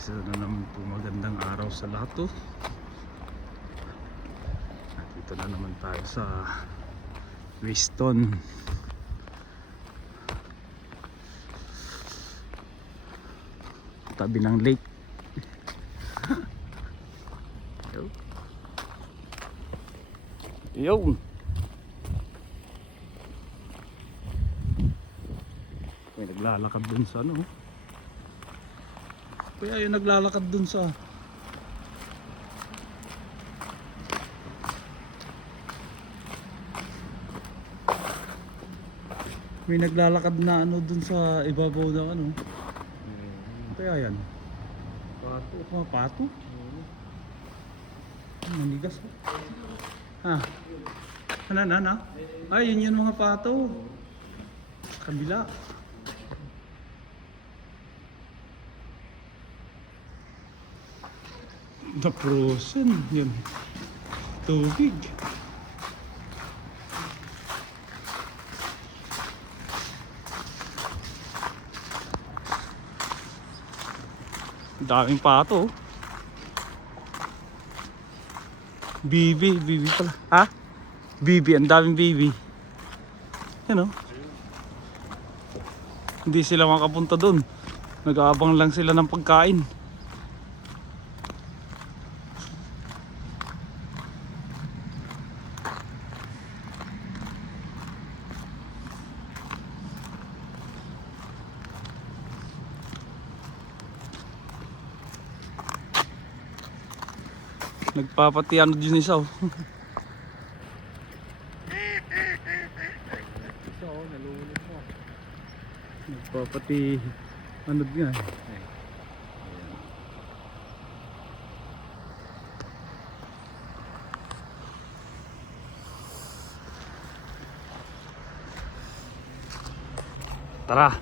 Isa na naman po magandang araw sa lahat to. At dito na naman tayo sa Weston. Tabi ng lake. Yo. May naglalakad dun sa ano. Kaya yung naglalakad dun sa may naglalakad na ano dun sa ibabaw ng ano. Kaya yan. Pato. Oh, pato? Manigas ko. Ha? Ano? Ay, yun yung mga pato. Sa kabila. Na-frozen yun. Tubig. Daming pato. Bibi pala. Ha? Bibi, ang daming bibi. Yan o. Hindi sila makapunta doon. Nag-aabang lang sila ng pagkain. Nagpapatiano din isa oh. Nagpapati ano din. Tara.